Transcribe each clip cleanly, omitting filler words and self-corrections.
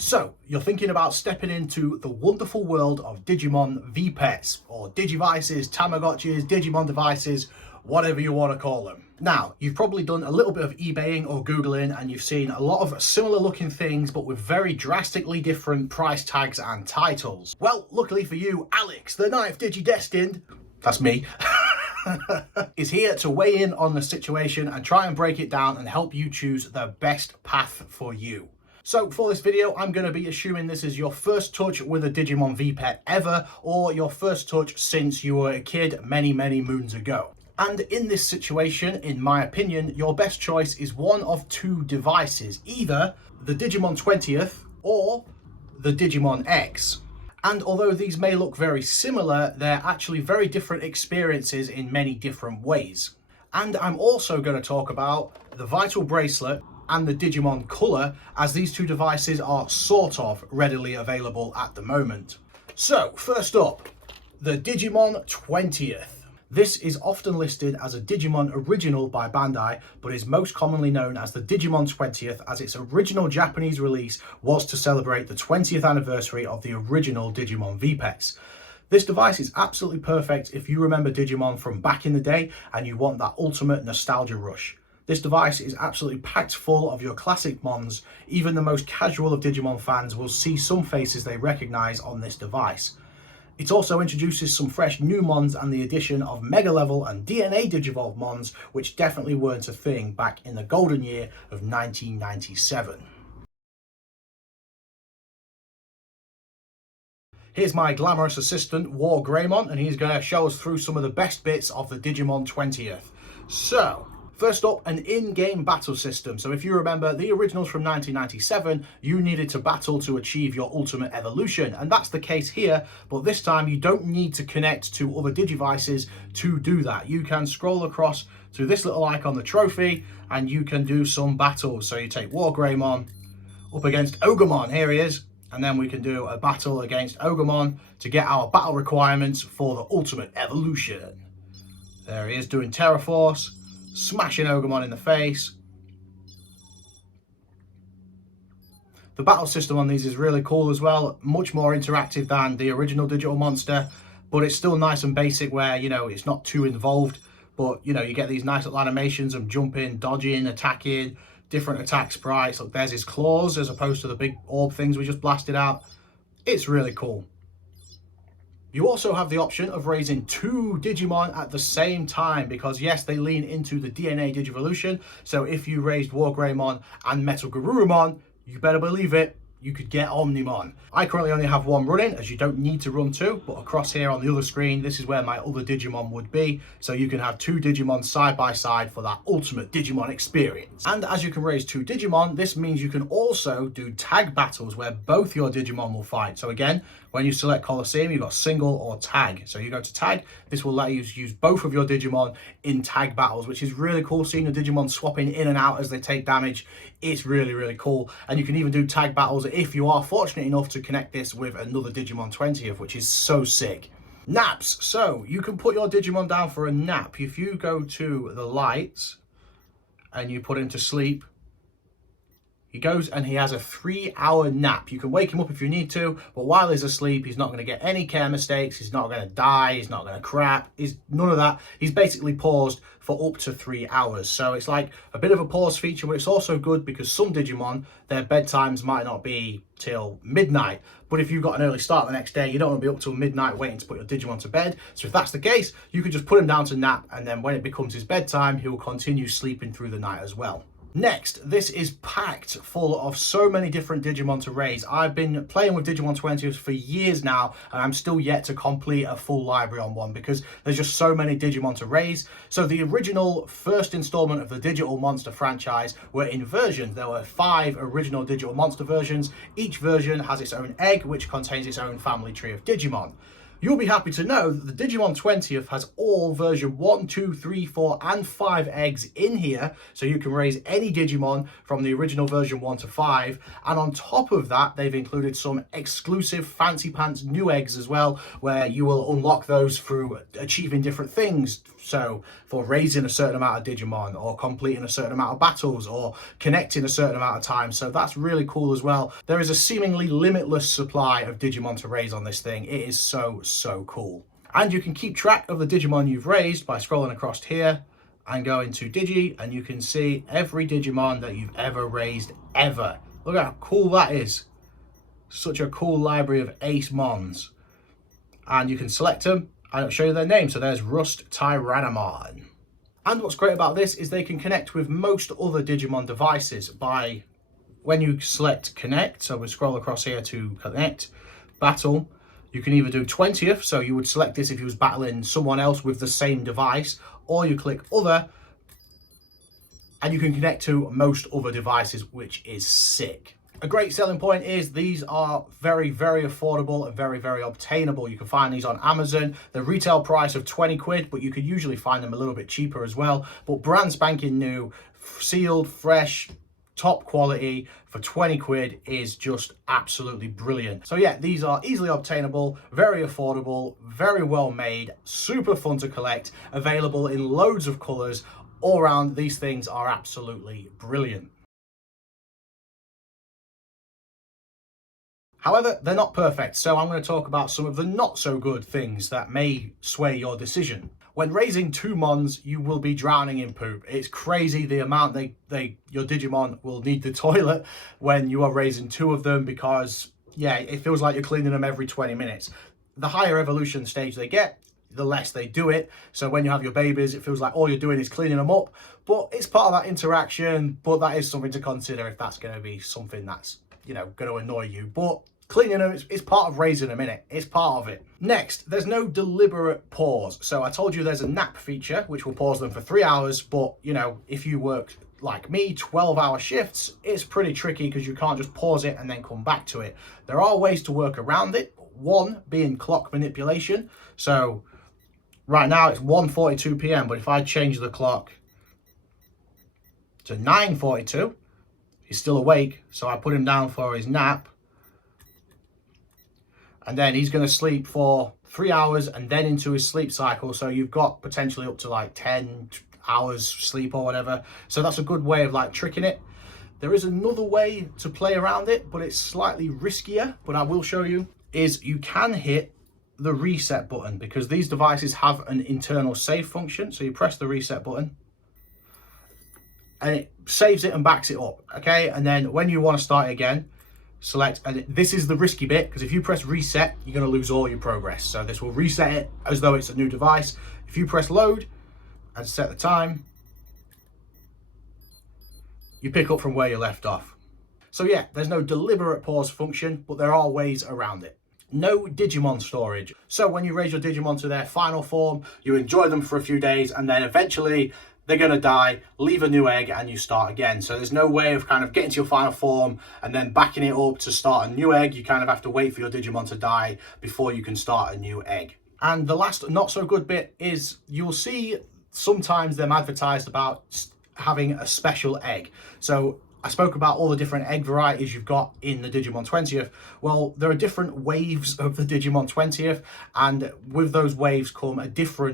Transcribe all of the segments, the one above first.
So, you're thinking about stepping into the wonderful world of Digimon V-Pets, or Digivices, Tamagotchis, Digimon devices, whatever you want to call them. Now, you've probably done a little bit of eBaying or Googling and you've seen a lot of similar looking things but with very drastically different price tags and titles. Well, luckily for you, Alex, the Knight of DigiDestined, that's me, is here to weigh in on the situation and try and break it down and help you choose the best path for you. So for this video, I'm going to be assuming this is your first touch with a Digimon V-Pet ever, or your first touch since you were a kid many moons ago. And in this situation, in my opinion, your best choice is one of two devices, either the Digimon 20th or the Digimon X. And although these may look very similar, they're actually very different experiences in many different ways. And I'm also going to talk about the Vital Bracelet and the Digimon Color, as these two devices are sort of readily available at the moment. So first up, the Digimon 20th. This is often listed as a Digimon original by Bandai, but is most commonly known as the Digimon 20th, as its original Japanese release was to celebrate the 20th anniversary of the original Digimon V-Pets. This device is absolutely perfect if you remember Digimon from back in the day and you want that ultimate nostalgia rush. This device is absolutely packed full of your classic mons. Even the most casual of Digimon fans will see some faces they recognise on this device. It also introduces some fresh new mons and the addition of Mega Level and DNA Digivolve mons, which definitely weren't a thing back in the golden year of 1997. Here's my glamorous assistant, War Greymon, and he's going to show us through some of the best bits of the Digimon 20th. So, first up, an in-game battle system. So if you remember the originals from 1997, you needed to battle to achieve your ultimate evolution. And that's the case here, but this time you don't need to connect to other Digivices to do that. You can scroll across to this little icon, the trophy, and you can do some battles. So you take War Greymon up against Ogremon, here he is, and then we can do a battle against Ogremon to get our battle requirements for the ultimate evolution. There he is doing Terra Force, smashing Ogremon in the face. The battle system on these is really cool as well, much more interactive than the original Digital Monster, but it's still nice and basic where, you know, it's not too involved, but, you know, you get these nice little animations of jumping, dodging, attacking, different attack sprites. Look, there's his claws as opposed to the big orb things we just blasted out. It's really cool. You also have the option of raising two Digimon at the same time because, yes, they lean into the DNA Digivolution. So if you raised War Greymon and Metal Garurumon, you better believe it, you could get Omnimon. I currently only have one running, as you don't need to run two, but across here on the other screen, this is where my other Digimon would be. So you can have two Digimon side by side for that ultimate Digimon experience. And as you can raise two Digimon, this means you can also do tag battles where both your Digimon will fight. So again, when you select Colosseum, you've got single or tag. So you go to tag, this will let you use both of your Digimon in tag battles, which is really cool. Seeing your Digimon swapping in and out as they take damage, it's really cool. And you can even do tag battles if you are fortunate enough to connect this with another Digimon 20th, which is so sick. Naps. So you can put your Digimon down for a nap. If you go to the lights and you put him to sleep, he goes and he has a 3-hour nap. You can wake him up if you need to, but while he's asleep, he's not going to get any care mistakes. He's not going to die. He's not going to crap. He's none of that. He's basically paused for up to 3 hours. So it's like a bit of a pause feature, but it's also good because some Digimon, their bedtimes might not be till midnight. But if you've got an early start the next day, you don't want to be up till midnight waiting to put your Digimon to bed. So if that's the case, you can just put him down to nap, and then when it becomes his bedtime, he will continue sleeping through the night as well. Next, this is packed full of so many different Digimon to raise. I've been playing with Digimon 20th for years now, and I'm still yet to complete a full library on one because there's just so many Digimon to raise. So the original first installment of the Digital Monster franchise were in versions. There were 5 original Digital Monster versions. Each version has its own egg, which contains its own family tree of Digimon. You'll be happy to know that the Digimon 20th has all version 1, 2, 3, 4 and 5 eggs in here, so you can raise any Digimon from the original version 1 to 5, and on top of that they've included some exclusive fancy pants new eggs as well, where you will unlock those through achieving different things, so for raising a certain amount of Digimon, or completing a certain amount of battles, or connecting a certain amount of time, so that's really cool as well. There is a seemingly limitless supply of Digimon to raise on this thing. It is so cool. And you can keep track of the Digimon you've raised by scrolling across here and going to Digi, and you can see every Digimon that you've ever raised ever. Look how cool that is. Such a cool library of ace mons. And you can select them and it'll show you their name. So there's Rust Tyrannomon. And what's great about this is they can connect with most other Digimon devices by, when you select connect, so we'll scroll across here to connect, battle, you can either do 20th, so you would select this if you was battling someone else with the same device, or you click other, and you can connect to most other devices, which is sick. A great selling point is these are very affordable and very obtainable. You can find these on Amazon. The retail price of 20 quid, but you could usually find them a little bit cheaper as well. But brand spanking new, sealed, fresh, top quality for 20 quid is just absolutely brilliant. So yeah, these are easily obtainable, very affordable, very well made, super fun to collect, available in loads of colors. All around, these things are absolutely brilliant. However, they're not perfect, so I'm going to talk about some of the not so good things that may sway your decision. When raising 2 mons, you will be drowning in poop. It's crazy the amount your Digimon will need the toilet when you are raising 2 of them, because yeah, it feels like you're cleaning them every 20 minutes. The higher evolution stage they get, the less they do it. So when you have your babies, it feels like all you're doing is cleaning them up, but it's part of that interaction. But that is something to consider if that's going to be something that's, you know, going to annoy you. But cleaning them is part of raising them, innit? It's part of it. Next, there's no deliberate pause. So I told you there's a nap feature, which will pause them for 3 hours. But, you know, if you work like me, 12-hour shifts, it's pretty tricky because you can't just pause it and then come back to it. There are ways to work around it. One being clock manipulation. So right now it's 1:42 p.m. But if I change the clock to 9:42, he's still awake. So I put him down for his nap. And then he's going to sleep for 3 hours and then into his sleep cycle. So you've got potentially up to like 10 hours sleep or whatever. So that's a good way of like tricking it. There is another way to play around it, but it's slightly riskier, but I will show you, is you can hit the reset button, because these devices have an internal save function. So you press the reset button and it saves it and backs it up. Okay. And then when you want to start it again, select, and this is the risky bit, because if you press reset, you're going to lose all your progress. So this will reset it as though it's a new device. If you press load and set the time, you pick up from where you left off. So yeah, there's no deliberate pause function, but there are ways around it. No Digimon storage. So when you raise your Digimon to their final form, you enjoy them for a few days, and then eventually they're going to die, leave a new egg, and you start again. So there's no way of kind of getting to your final form and then backing it up to start a new egg. You kind of have to wait for your Digimon to die before you can start a new egg. And the last not so good bit is you'll see sometimes them advertised about having a special egg. So I spoke about all the different egg varieties you've got in the Digimon 20th. Well, there are different waves of the Digimon 20th, and with those waves come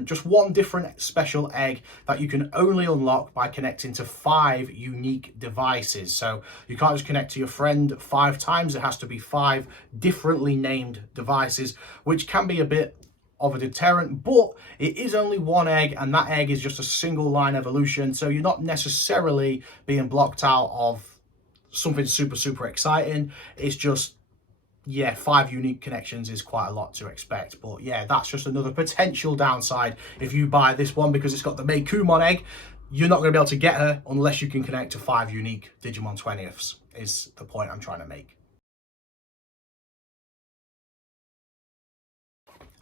just one different special egg that you can only unlock by connecting to 5 unique devices. So you can't just connect to your friend 5 times, it has to be 5 differently named devices, which can be a bit of a deterrent, but it is only one egg, and that egg is just a single line evolution, so you're not necessarily being blocked out of something super exciting. It's just, yeah, 5 unique connections is quite a lot to expect. But yeah, that's just another potential downside. If you buy this one because it's got the Meikumon egg, you're not going to be able to get her unless you can connect to 5 unique Digimon 20ths, is the point I'm trying to make.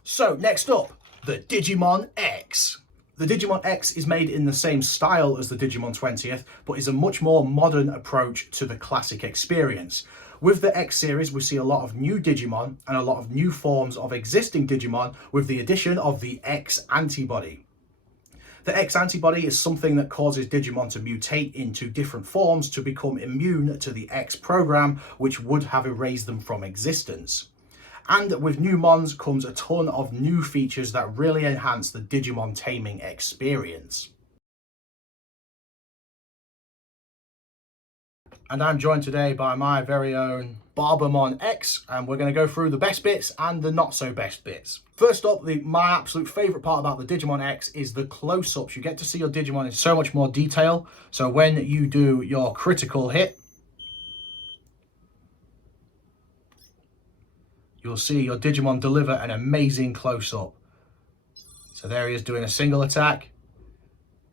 So next up, the Digimon X. The Digimon X is made in the same style as the Digimon 20th, but is a much more modern approach to the classic experience. With the X series, we see a lot of new Digimon and a lot of new forms of existing Digimon with the addition of the X antibody. The X antibody is something that causes Digimon to mutate into different forms to become immune to the X program, which would have erased them from existence. And with new Mons comes a ton of new features that really enhance the Digimon Taming experience. And I'm joined today by my very own Digimon X, and we're going to go through the best bits and the not so best bits. First up, my absolute favourite part about the Digimon X is the close-ups. You get to see your Digimon in so much more detail. So when you do your critical hit, you'll see your Digimon deliver an amazing close-up. So there he is doing a single attack.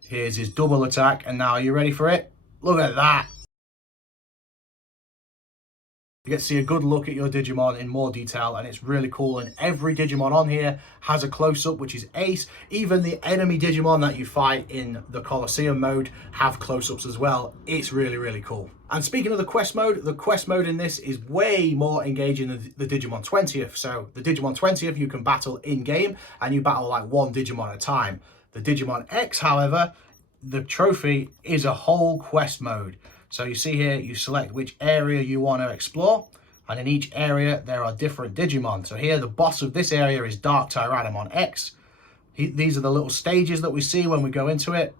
Here's his double attack, and now are you ready for it? Look at that! You get to see a good look at your Digimon in more detail, and it's really cool. And every Digimon on here has a close-up, which is ace. Even the enemy Digimon that you fight in the Colosseum mode have close-ups as well. It's really, really cool. And speaking of the quest mode in this is way more engaging than the Digimon 20th. So the Digimon 20th you can battle in-game, and you battle like one Digimon at a time. The Digimon X, however, the trophy is a whole quest mode. So you see here, you select which area you want to explore, and in each area there are different Digimon. So here the boss of this area is Dark Tyrannomon X. These are the little stages that we see when we go into it,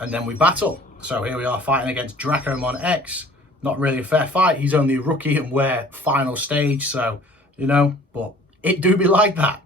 and then we battle. So here we are fighting against Dracomon X. Not really a fair fight, he's only a rookie and we're final stage, so, you know, but it do be like that.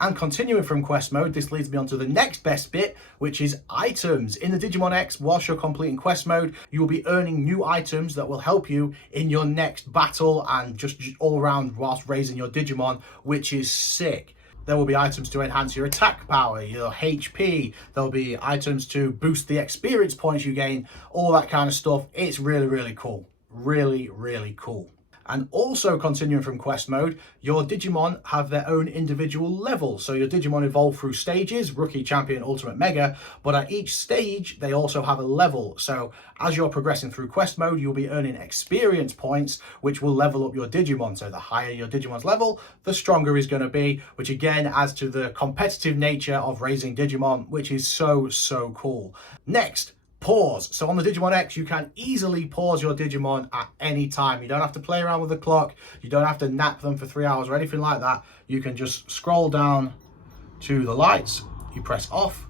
And continuing from quest mode, this leads me on to the next best bit, which is items. In the Digimon X, whilst you're completing quest mode, you will be earning new items that will help you in your next battle and just all around whilst raising your Digimon, which is sick. There will be items to enhance your attack power, your HP. There'll be items to boost the experience points you gain, all that kind of stuff. It's really, really cool. Really, really cool. And also continuing from quest mode, your Digimon have their own individual levels. So your Digimon evolve through stages, Rookie, Champion, Ultimate, Mega, but at each stage, they also have a level. So as you're progressing through quest mode, you'll be earning experience points, which will level up your Digimon. So the higher your Digimon's level, the stronger he's going to be, which again adds to the competitive nature of raising Digimon, which is so, so cool. Next, pause. So on the Digimon X, you can easily pause your Digimon at any time. You don't have to play around with the clock. You don't have to nap them for 3 hours or anything like that. You can just scroll down to the lights. You press off,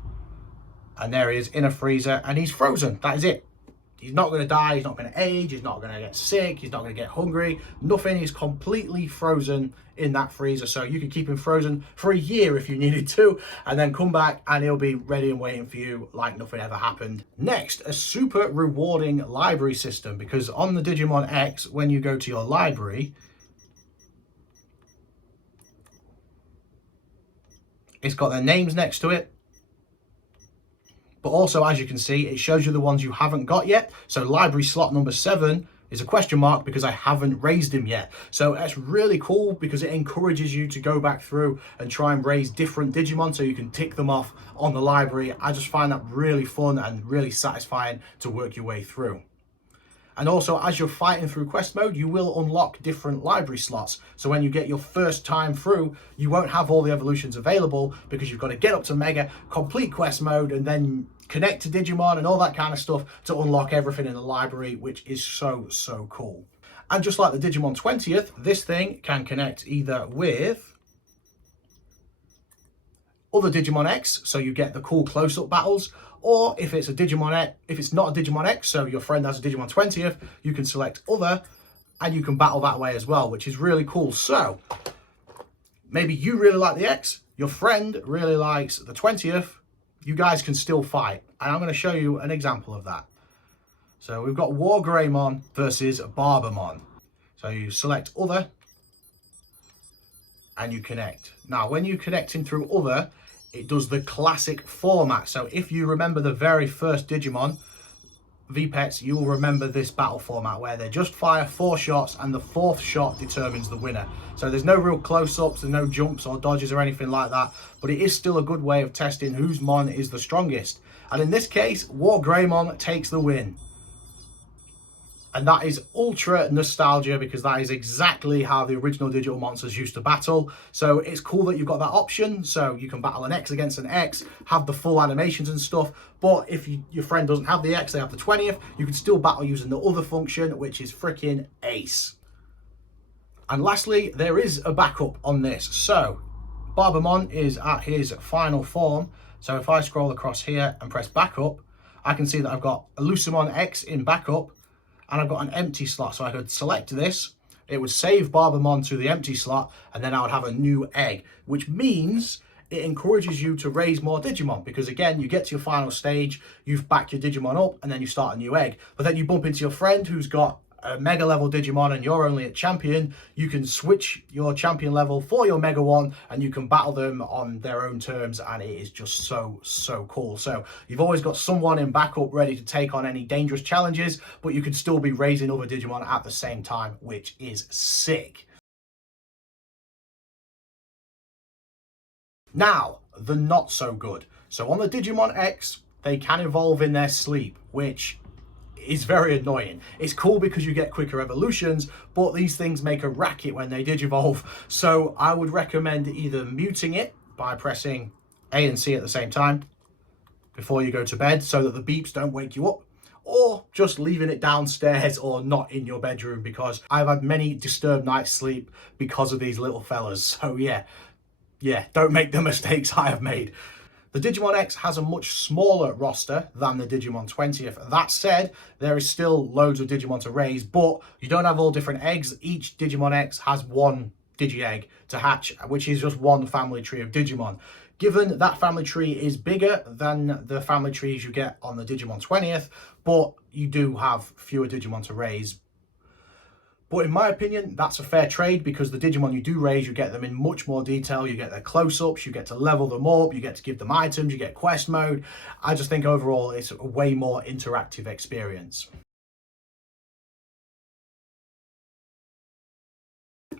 and there he is in a freezer, and he's frozen. That is it. He's not going to die. He's not going to age. He's not going to get sick. He's not going to get hungry. Nothing. He's completely frozen in that freezer. So you can keep him frozen for a year if you needed to, and then come back and he'll be ready and waiting for you like nothing ever happened. Next, a super rewarding library system, because on the Digimon X, when you go to your library, it's got their names next to it. But also, as you can see, it shows you the ones you haven't got yet. So library slot number 7 is a question mark because I haven't raised him yet. So that's really cool because it encourages you to go back through and try and raise different Digimon so you can tick them off on the library. I just find that really fun and really satisfying to work your way through. And also, as you're fighting through quest mode, you will unlock different library slots. So when you get your first time through, you won't have all the evolutions available because you've got to get up to Mega, complete quest mode, and then connect to Digimon and all that kind of stuff to unlock everything in the library, which is so, so cool. And just like the Digimon 20th, this thing can connect either with other Digimon X, so you get the cool close-up battles, or if it's a Digimon X, if it's not a Digimon X, so your friend has a Digimon 20th, you can select other, and you can battle that way as well, which is really cool. So maybe you really like the X, your friend really likes the 20th, you guys can still fight. And I'm going to show you an example of that. So we've got Wargreymon versus Barbamon. So you select other, and you connect. Now, when you connect him through other, it does the classic format. So if you remember the very first Digimon, V-Pets, you'll remember this battle format where they just fire 4 shots and the 4th shot determines the winner. So there's no real close-ups, there's no jumps or dodges or anything like that, but it is still a good way of testing whose mon is the strongest. And in this case, War Greymon takes the win. And that is ultra nostalgia because that is exactly how the original digital monsters used to battle. So it's cool that you've got that option. So you can battle an X against an X, have the full animations and stuff. But if your friend doesn't have the X, they have the 20th, you can still battle using the other function, which is freaking ace. And lastly, there is a backup on this. So Barbamon is at his final form. So if I scroll across here and press backup, I can see that I've got a Lucimon X in backup. And I've got an empty slot, so I could select this, it would save Barbamon to the empty slot, and then I would have a new egg, which means it encourages you to raise more Digimon, because again, you get to your final stage, you've backed your Digimon up, and then you start a new egg. But then you bump into your friend who's got a mega level Digimon and you're only at champion, you can switch your champion level for your mega one and you can battle them on their own terms, and it is just so cool. So you've always got someone in backup ready to take on any dangerous challenges, but you can still be raising other Digimon at the same time, which is sick. Now, the not so good. So on the Digimon X, they can evolve in their sleep, which is very annoying. It's cool because you get quicker evolutions, but these things make a racket when they digivolve. So I would recommend either muting it by pressing A and C at the same time before you go to bed so that the beeps don't wake you up, or just leaving it downstairs or not in your bedroom, because I've had many disturbed nights sleep because of these little fellas. So yeah, don't make the mistakes I have made. The Digimon X has a much smaller roster than the Digimon 20th. That said, there is still loads of Digimon to raise, but you don't have all different eggs. Each Digimon X has one Digi-Egg to hatch, which is just one family tree of Digimon. Given that family tree is bigger than the family trees you get on the Digimon 20th, but you do have fewer Digimon to raise. But in my opinion, that's a fair trade, because the Digimon you do raise, you get them in much more detail, you get their close-ups, you get to level them up, you get to give them items, you get quest mode. I just think overall it's a way more interactive experience.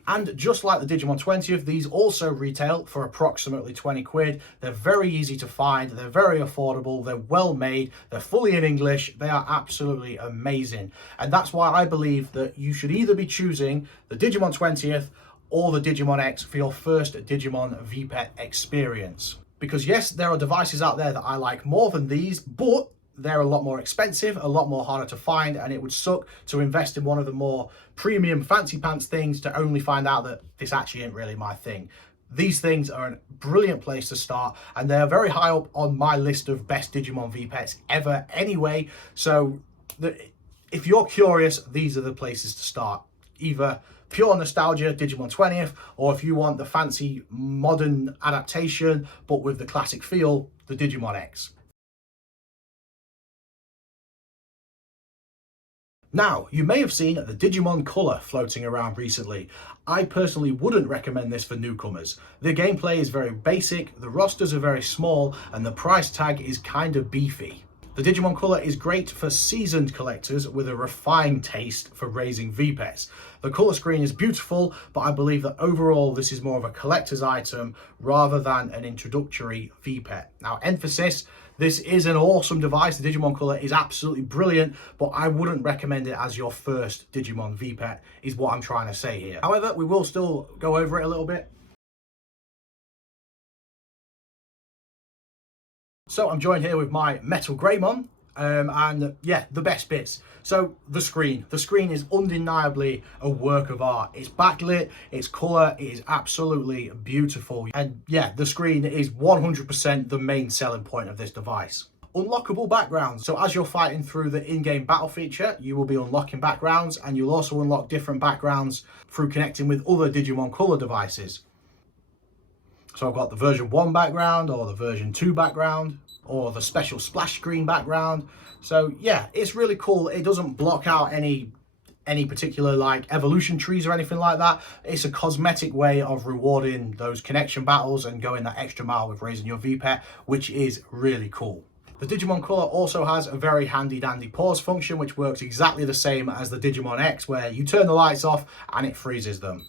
And just like the Digimon 20th, these also retail for approximately 20 quid. They're very easy to find, they're very affordable, they're well made, they're fully in English, they are absolutely amazing. And that's why I believe that you should either be choosing the Digimon 20th or the Digimon X for your first Digimon V-Pet experience. Because yes, there are devices out there that I like more than these, but they're a lot more expensive, a lot more harder to find, and it would suck to invest in one of the more premium fancy pants things to only find out that this actually ain't really my thing. These things are a brilliant place to start, and they're very high up on my list of best Digimon V-Pets ever anyway. So if you're curious, these are the places to start. Either pure nostalgia, Digimon 20th, or if you want the fancy modern adaptation but with the classic feel, the Digimon X. Now, you may have seen the Digimon Color floating around recently. I personally wouldn't recommend this for newcomers. The gameplay is very basic, the rosters are very small, and the price tag is kind of beefy. The Digimon Color is great for seasoned collectors with a refined taste for raising V-Pets. The colour screen is beautiful, but I believe that overall this is more of a collector's item rather than an introductory V-Pet. Now, emphasis, this is an awesome device. The Digimon Color is absolutely brilliant, but I wouldn't recommend it as your first Digimon V-Pet, is what I'm trying to say here. However, we will still go over it a little bit. So I'm joined here with my MetalVegiemon, and yeah, the best bits. So the screen is undeniably a work of art. It's backlit, it's colour, it is absolutely beautiful. And yeah, the screen is 100% the main selling point of this device. Unlockable backgrounds. So as you're fighting through the in-game battle feature, you will be unlocking backgrounds, and you'll also unlock different backgrounds through connecting with other Digimon Color devices. So I've got the version 1 background, or the version 2 background, or the special splash screen background. So yeah, it's really cool. It doesn't block out any particular like evolution trees or anything like that. It's a cosmetic way of rewarding those connection battles and going that extra mile with raising your V-Pet, which is really cool. The Digimon Color also has a very handy dandy pause function, which works exactly the same as the Digimon X, where you turn the lights off and it freezes them.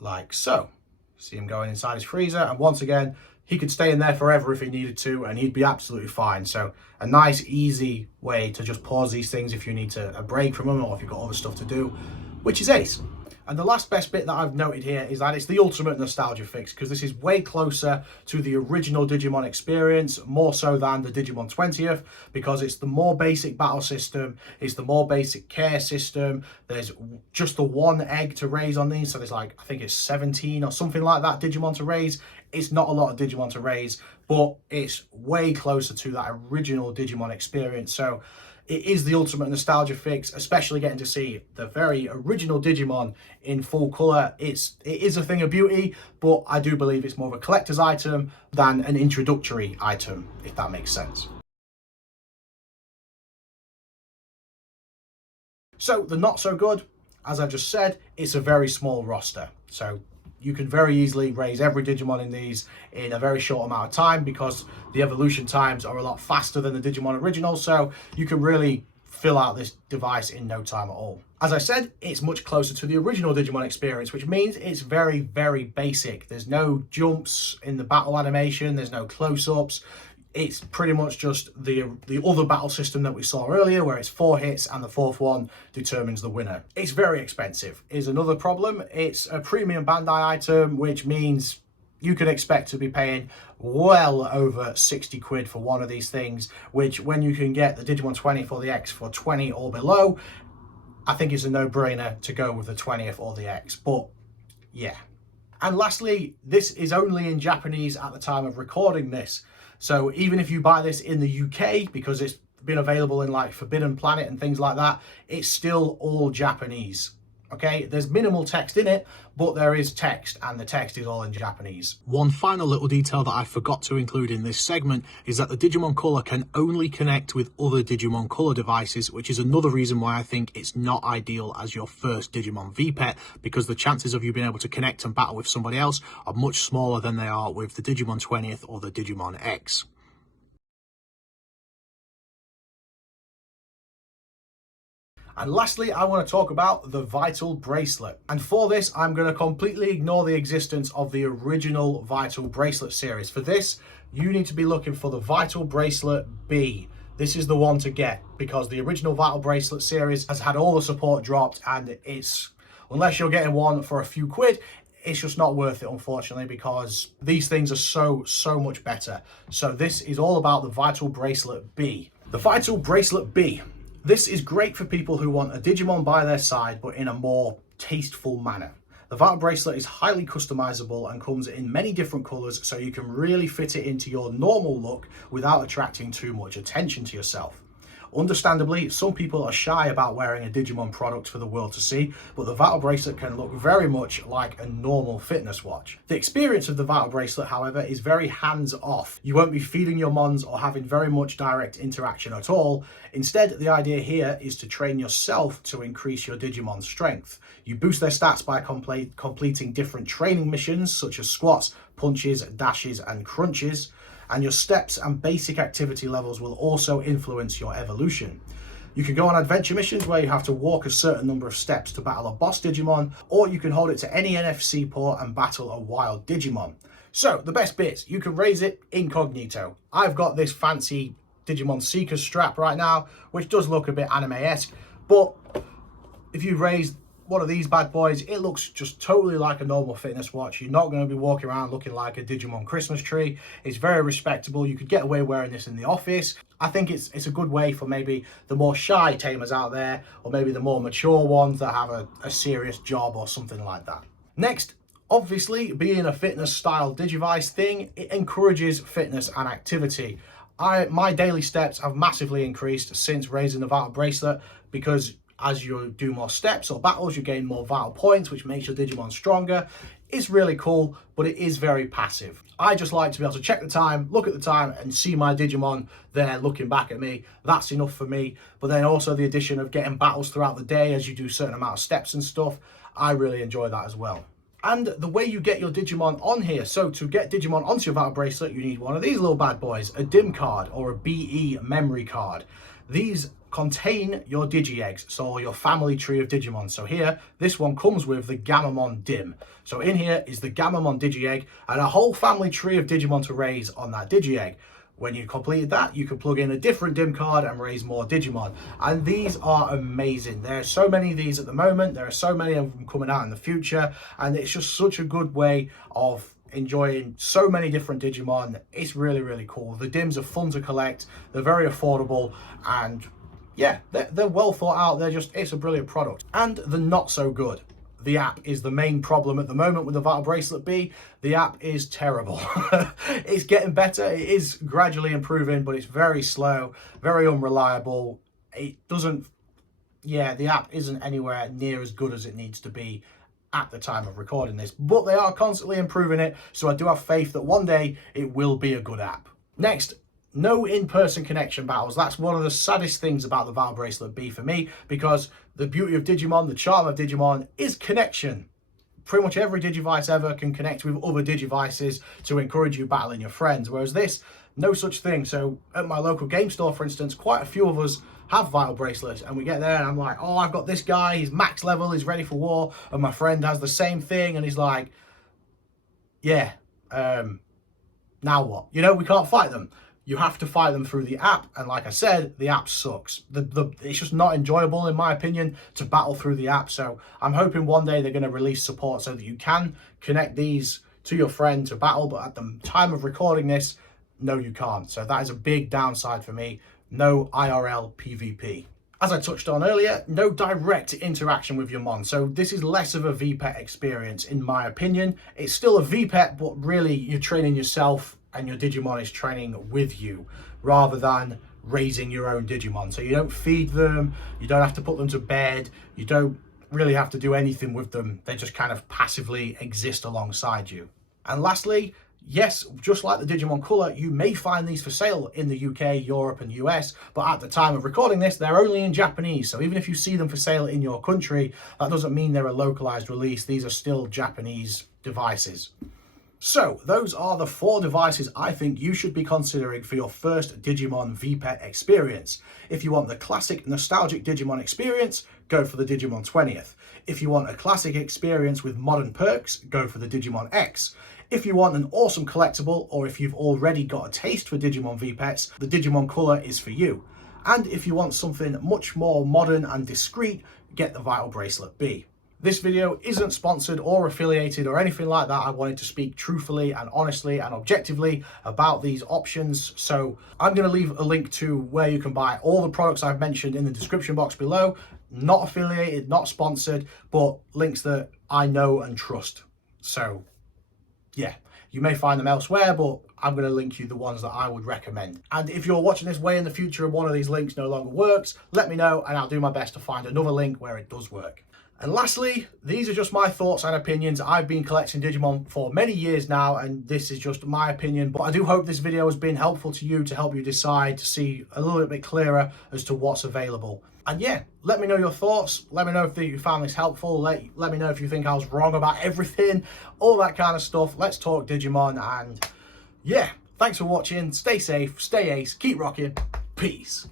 Like so. See him going inside his freezer, and once again, he could stay in there forever if he needed to, and he'd be absolutely fine. So a nice, easy way to just pause these things if you need a break from them, or if you've got other stuff to do, which is ace. And the last best bit that I've noted here is that it's the ultimate nostalgia fix, because this is way closer to the original Digimon experience, more so than the Digimon 20th, because it's the more basic battle system, it's the more basic care system. There's just the one egg to raise on these, so there's like, I think it's 17 or something like that Digimon to raise. It's not a lot of Digimon to raise, but it's way closer to that original Digimon experience. So it is the ultimate nostalgia fix, especially getting to see the very original Digimon in full colour. It is a thing of beauty, but I do believe it's more of a collector's item than an introductory item, if that makes sense. So the not so good, as I just said, it's a very small roster. So you can very easily raise every Digimon in these in a very short amount of time, because the evolution times are a lot faster than the Digimon original, so you can really fill out this device in no time at all. As I said, it's much closer to the original Digimon experience, which means it's very, very basic. There's no jumps in the battle animation, there's no close-ups. It's pretty much just the other battle system that we saw earlier, where it's 4 hits and the 4th one determines the winner. It's very expensive is another problem. It's a premium Bandai item, which means you can expect to be paying well over 60 quid for one of these things, which when you can get the Digimon 20 for the X for 20 or below, I think it's a no-brainer to go with the 20th or the X, but yeah. And lastly, this is only in Japanese at the time of recording this. So even if you buy this in the UK, because it's been available in like Forbidden Planet and things like that, it's still all Japanese. Okay, there's minimal text in it, but there is text, and the text is all in Japanese. One final little detail that I forgot to include in this segment is that the Digimon Color can only connect with other Digimon Color devices, which is another reason why I think it's not ideal as your first Digimon V-Pet, because the chances of you being able to connect and battle with somebody else are much smaller than they are with the Digimon 20th or the Digimon X. And lastly, I want to talk about the Vital Bracelet. And for this, I'm going to completely ignore the existence of the original Vital Bracelet series. For this, you need to be looking for the Vital Bracelet B. This is the one to get, because the original Vital Bracelet series has had all the support dropped, and it's, unless you're getting one for a few quid, it's just not worth it, unfortunately, because these things are so much better. So this is all about the Vital Bracelet B. The Vital Bracelet B. This is great for people who want a Digimon by their side, but in a more tasteful manner. The Vital Bracelet is highly customizable and comes in many different colors, so you can really fit it into your normal look without attracting too much attention to yourself. Understandably, some people are shy about wearing a Digimon product for the world to see, but the Vital Bracelet can look very much like a normal fitness watch. The experience of the Vital Bracelet, however, is very hands-off. You won't be feeding your mons or having very much direct interaction at all. Instead, the idea here is to train yourself to increase your Digimon's strength. You boost their stats by completing different training missions, such as squats, punches, dashes, and crunches. And your steps and basic activity levels will also influence your evolution. You can go on adventure missions where you have to walk a certain number of steps to battle a boss Digimon, or you can hold it to any NFC port and battle a wild Digimon. So the best bits, you can raise it incognito. I've got this fancy Digimon Seeker strap right now, which does look a bit anime-esque, but if you raise one of these bad boys, it looks just totally like a normal fitness watch. You're not going to be walking around looking like a Digimon Christmas tree. It's very respectable. You could get away wearing this in the office. I think it's a good way for maybe the more shy tamers out there, or maybe the more mature ones that have a serious job or something like that. Next, obviously, being a fitness style Digivice thing, it encourages fitness and activity. My daily steps have massively increased since raising the Vital Bracelet, because as you do more steps or battles, you gain more Vital points, which makes your Digimon stronger. It's really cool, but it is very passive. I just like to be able to check the time, look at the time, and see my Digimon there looking back at me. That's enough for me. But then also the addition of getting battles throughout the day as you do a certain amount of steps and stuff, I really enjoy that as well. And the way you get your Digimon on here, so to get Digimon onto your Vital Bracelet, you need one of these little bad boys, a DIM card or a BE memory card. These contain your Digi-eggs, so your family tree of Digimon. So here, this one comes with the Gamamon DIM. So in here is the Gamamon Digi-egg and a whole family tree of Digimon to raise on that Digi-egg. When you completed that, you can plug in a different DIM card and raise more Digimon. And these are amazing. There are so many of these at the moment. There are so many of them coming out in the future. And it's just such a good way of enjoying so many different Digimon. It's really, really cool. The DIMs are fun to collect. They're very affordable. And yeah, they're well thought out. It's a brilliant product. And the not so good. The app is the main problem at the moment with the Vital Bracelet B. The app is terrible. It's getting better. It is gradually improving, but it's very slow, very unreliable. The app isn't anywhere near as good as it needs to be at the time of recording this, but they are constantly improving it. So I do have faith that one day it will be a good app. Next, no in-person connection battles. That's one of the saddest things about the Vital Bracelet B for me, because the beauty of Digimon, the charm of Digimon is connection. Pretty much every Digivice ever can connect with other Digivices to encourage you battling your friends, whereas this, no such thing. So at my local game store, for instance, quite a few of us have Vital Bracelets, and we get there and I'm like, oh, I've got this guy, he's max level, he's ready for war, and my friend has the same thing and he's like, yeah, now what? You know, we can't fight them. You have to fight them through the app, and like I said, the app sucks. It's just not enjoyable, in my opinion, to battle through the app. So I'm hoping one day they're going to release support so that you can connect these to your friend to battle, but at the time of recording this, no, you can't. So that is a big downside for me. No IRL PvP. As I touched on earlier, no direct interaction with your Mon. So this is less of a V-Pet experience, in my opinion. It's still a V-Pet, but really you're training yourself and your Digimon is training with you rather than raising your own Digimon. So you don't feed them, you don't have to put them to bed, you don't really have to do anything with them. They just kind of passively exist alongside you. And lastly, yes, just like the Digimon Color, you may find these for sale in the UK, Europe and US, but at the time of recording this, they're only in Japanese. So even if you see them for sale in your country, that doesn't mean they're a localized release. These are still Japanese devices. So those are the 4 devices I think you should be considering for your first Digimon V-Pet experience. If you want the classic nostalgic Digimon experience, go for the Digimon 20th. If you want a classic experience with modern perks, go for the Digimon X. If you want an awesome collectible, or if you've already got a taste for Digimon V-Pets, the Digimon Color is for you. And if you want something much more modern and discreet, get the Vital Bracelet B. This video isn't sponsored or affiliated or anything like that. I wanted to speak truthfully and honestly and objectively about these options. So I'm going to leave a link to where you can buy all the products I've mentioned in the description box below. Not affiliated, not sponsored, but links that I know and trust. So yeah, you may find them elsewhere, but I'm going to link you the ones that I would recommend. And if you're watching this way in the future and one of these links no longer works, let me know and I'll do my best to find another link where it does work. And lastly, these are just my thoughts and opinions. I've been collecting Digimon for many years now, and this is just my opinion. But I do hope this video has been helpful to you to help you decide, to see a little bit clearer as to what's available. And yeah, let me know your thoughts. Let me know if you found this helpful. Let me know if you think I was wrong about everything, all that kind of stuff. Let's talk Digimon. And yeah, thanks for watching. Stay safe, stay ace, keep rocking. Peace.